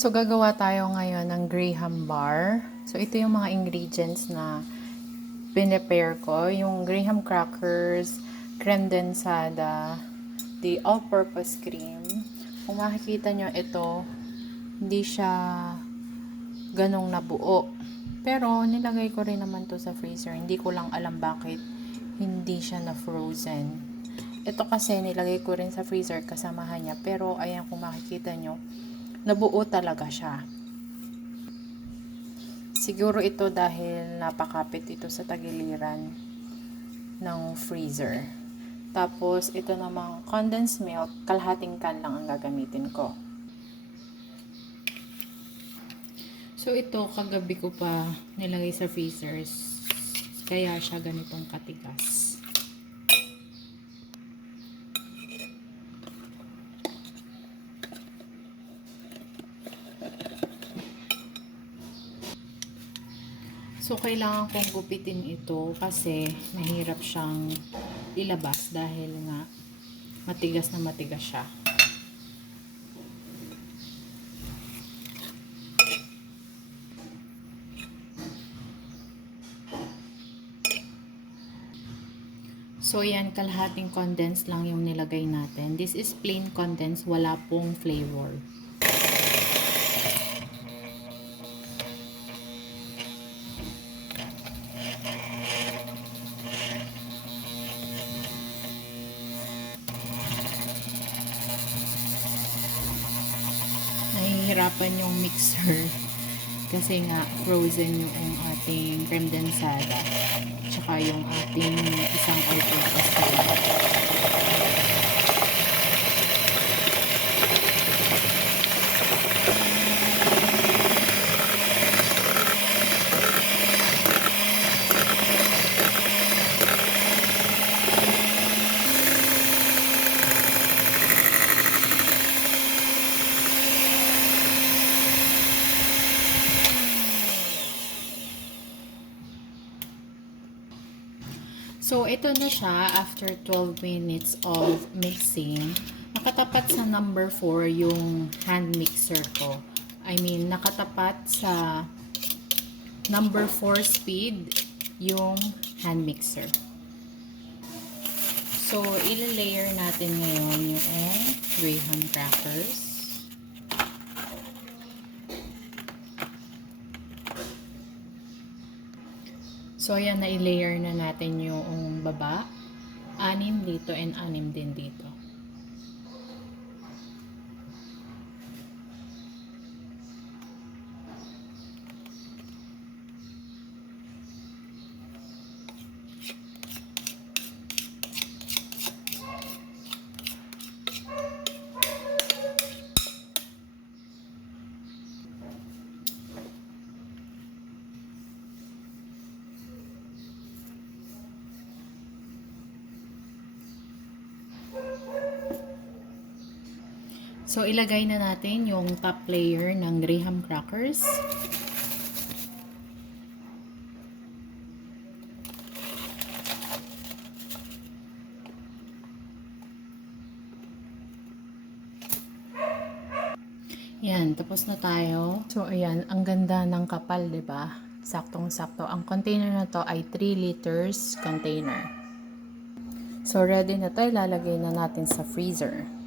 So, gagawa tayo ngayon ng Graham bar. So, ito yung mga ingredients na pinrepare ko. Yung Graham crackers, creme densada, the all-purpose cream. Kung makikita nyo ito, hindi siya ganong nabuo. Pero, nilagay ko rin naman to sa freezer. Hindi ko lang alam bakit hindi siya na-frozen. Ito kasi nilagay ko rin sa freezer kasamahan niya. Pero, ayan kung makikita nyo, nabuo talaga siya. Siguro ito dahil napakapit ito sa tagiliran ng freezer. Tapos, ito namang condensed milk, kalahating can lang ang gagamitin ko. So, ito, kagabi ko pa nilagay sa freezers. Kaya siya ganitong katigas. So, kailangan kong gupitin ito kasi mahirap siyang ilabas dahil nga matigas na matigas siya. So, yan, kalahating condensed lang yung nilagay natin. This is plain condensed, wala pong flavor. Nahihirapan yung mixer kasi nga frozen yung ating creme densada tsaka yung ating isang all-purpose cream. So, ito na siya after 12 minutes of mixing. Nakatapat sa number 4 yung hand mixer ko. I mean, nakatapat sa number 4 speed yung hand mixer. So, ila-layer natin ngayon yung Graham crackers. So, ayan, na-layer na natin yung baba. 6 dito and 6 din dito. So, ilagay na natin yung top layer ng Graham crackers. Yan, tapos na tayo. So, ayan, ang ganda ng kapal, 'di ba? Saktong-sakto. Ang container na to ay 3 liters container. So, ready na to. Ilalagay na natin sa freezer.